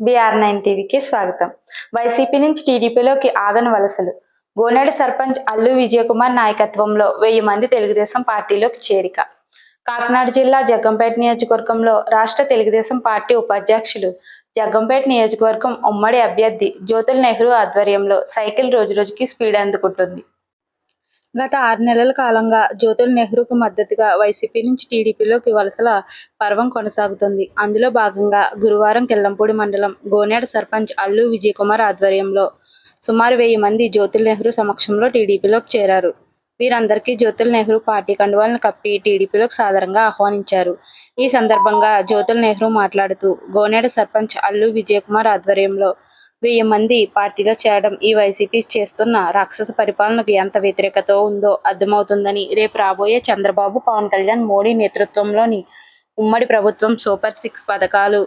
BR nine టీవీకి స్వాగతం. YCP నుంచి టీడీపీలోకి ఆగని వలసలు. గోనేడు సర్పంచ్ అల్లు విజయకుమార్ నాయకత్వంలో వెయ్యి మంది తెలుగుదేశం పార్టీలోకి చేరిక. కాకినాడ జిల్లా జగ్గంపేట నియోజకవర్గంలో రాష్ట్ర తెలుగుదేశం పార్టీ ఉపాధ్యక్షులు. జగ్గంపేట నియోజకవర్గం ఉమ్మడి అభ్యర్థి జ్యోతుల్ నెహ్రూ ఆధ్వర్యంలో సైకిల్ రోజురోజుకి స్పీడ్ అందుకుంటుంది. గత ఆరు నెలల కాలంగా జ్యోతుల్ నెహ్రూకు మద్దతుగా వైసీపీ నుంచి టీడీపీలోకి వలసల పర్వం కొనసాగుతుంది. అందులో భాగంగా గురువారం కిల్లంపూడి మండలం గోనేడ సర్పంచ్ అల్లు విజయకుమార్ ఆధ్వర్యంలో సుమారు వెయ్యి మంది జ్యోతుల్ నెహ్రూ సమక్షంలో టీడీపీలోకి చేరారు. వీరందరికీ జ్యోతుల్ నెహ్రూ పార్టీ కండువాలను కప్పి టీడీపీలోకి సాధారణంగా ఆహ్వానించారు. ఈ సందర్భంగా జ్యోతుల్ నెహ్రూ మాట్లాడుతూ గోనేడ సర్పంచ్ అల్లు విజయకుమార్ ఆధ్వర్యంలో వెయ్యి మంది పార్టీలో చేరడం ఈ వైసీపీ చేస్తున్న రాక్షస పరిపాలనకు ఎంత వ్యతిరేకత ఉందో అర్థమవుతుందని రేపు రాబోయే చంద్రబాబు పవన్ కళ్యాణ్ మోడీ నేతృత్వంలోని ఉమ్మడి ప్రభుత్వం సూపర్ సిక్స్ పథకాలు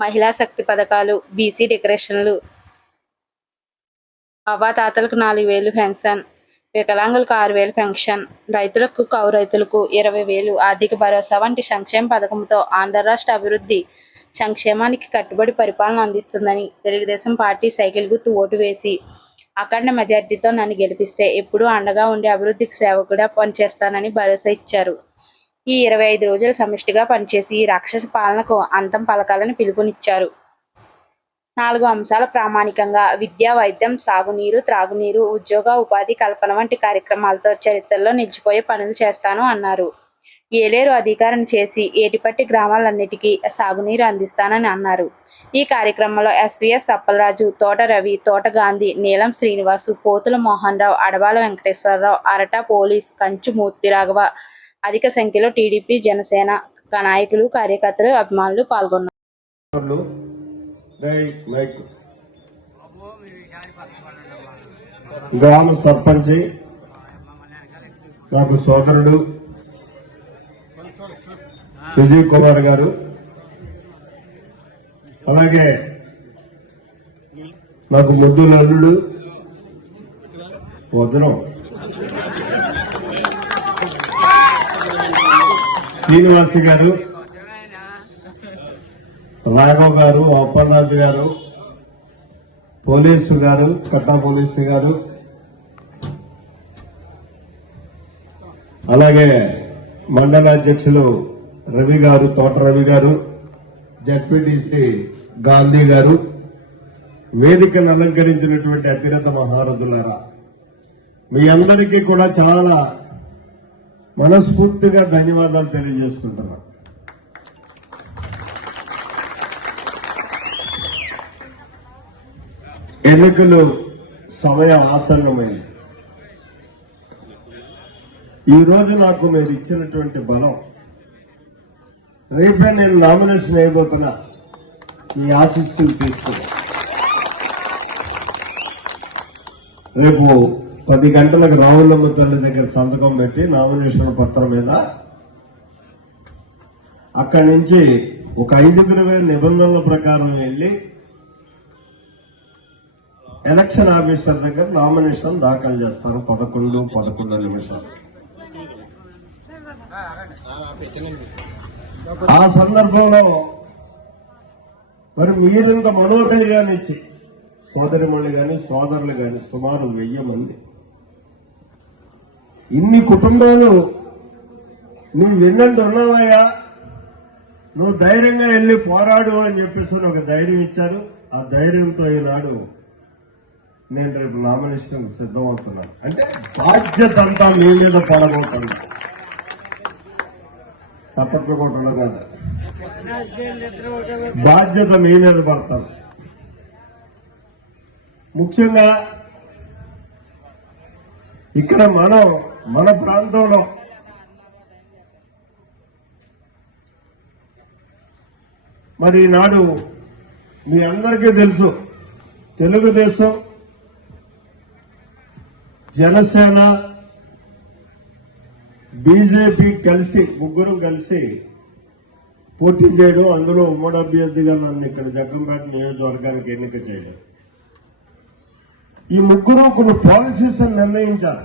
మహిళా శక్తి పథకాలు బీసీ డెకరేషన్లు అవ్వాతాతలకు నాలుగు వేలు పెన్షన్ వికలాంగులకు ఆరు వేలు పెన్షన్ రైతులకు కౌ రైతులకు ఇరవై వేలు ఆర్థిక భరోసా వంటి సంక్షేమ పథకంతో ఆంధ్ర రాష్ట్ర అభివృద్ధి సంక్షేమానికి కట్టుబడి పరిపాలన అందిస్తుందని తెలుగుదేశం పార్టీ సైకిల్ గుర్తు ఓటు వేసి అఖండ మెజార్టీతో నన్ను గెలిపిస్తే ఎప్పుడూ అండగా ఉండే అభివృద్ధికి సేవకుడా పనిచేస్తానని భరోసా ఇచ్చారు. ఈ ఇరవై ఐదు రోజులు సమిష్టిగా పనిచేసి ఈ రాక్షస పాలనకు అంతం పలకాలని పిలుపునిచ్చారు. నాలుగు అంశాల ప్రామాణికంగా విద్య వైద్యం సాగునీరు త్రాగునీరు ఉద్యోగ ఉపాధి కల్పన వంటి కార్యక్రమాలతో చరిత్రలో నిలిచిపోయే పనులు చేస్తాను అన్నారు. ఏలేరు అధికారం చేసి ఏటిపట్టి గ్రామాలన్నిటికీ సాగునీరు అందిస్తానని అన్నారు. ఈ కార్యక్రమంలో ఎస్వీఎస్ అప్పలరాజు తోట రవి తోట గాంధీ నీలం శ్రీనివాసు పోతుల మోహన్ రావు అడబాల వెంకటేశ్వరరావు అరట పోలీస్ కంచు మూర్తి రాఘవ అధిక సంఖ్యలో టీడీపీ జనసేన నాయకులు కార్యకర్తలు అభిమానులు పాల్గొన్నారు. గ్రామ సర్పంచి నాకు సోదరుడు విజయ్ కుమార్ గారు. అలాగే నాకు ముద్దు నల్లుడు. వదనం. శ్రీనివాస్ గారు. రాఘవ్ గారు అప్పలరాజు గారు పోలీసు గారు కట్టా పోలీసు గారు. అలాగే మండల అధ్యక్షులు రవి గారు తోట రవి గారు జడ్పీటీసీ గాంధీ గారు వేదికను అలంకరించినటువంటి అతిరథ మహారథులారా మీ అందరికీ కూడా చాలా మనస్ఫూర్తిగా ధన్యవాదాలు తెలియజేసుకుంటున్నా. ఎన్నికలు సమయం ఆసన్నమైంది. ఈ రోజు నాకు మీరు ఇచ్చినటువంటి బలం రేపే నేను నామినేషన్ వేయబోతున్నా. మీ ఆశీస్సులు తీసుకుని రేపు పది గంటలకు రావులమ్మ తల్లి దగ్గర సంతకం పెట్టి నామినేషన్ పత్రం మీద అక్కడి నుంచి ఒక ఐదుగురు నిబంధనల ప్రకారం వెళ్ళి ఎలక్షన్ ఆఫీసర్ దగ్గర నామినేషన్ దాఖలు చేస్తారు. పదకొండు పదకొండు నిమిషాలు. ఆ సందర్భంలో మరి మీరింత మనోధైర్యాన్ని ఇచ్చి సోదరిమణి కానీ సోదరులు కానీ సుమారు వెయ్యి మంది. ఇన్ని కుటుంబాలు నువ్వు విన్నంత ఉన్నావయ్యా? నువ్వు ధైర్యంగా వెళ్ళి పోరాడు అని చెప్పేసి ఒక ధైర్యం ఇచ్చారు. ఆ ధైర్యంతో ఈనాడు నేను రేపు నామినేషన్ సిద్ధమవుతున్నాను. అంటే బాధ్యత అంతా మీ మీద పడబోతున్నాను తప్పట్లు కొట్టడం కాదు. బాధ్యత మీ మీద పడతాం. ముఖ్యంగా ఇక్కడ మనం మన ప్రాంతంలో మరి నాడు మీ అందరికీ తెలుసు తెలుగుదేశం జనసేన బీజేపీ కలిసి ముగ్గురు కలిసి పోటీ చేయడం అందులో ఉమ్మడి అభ్యర్థిగా నన్ను ఇక్కడ జగ్గంపేట నియోజకవర్గానికి ఎన్నిక చేయడం. ఈ ముగ్గురు కొన్ని పాలసీస్ నిర్ణయించారు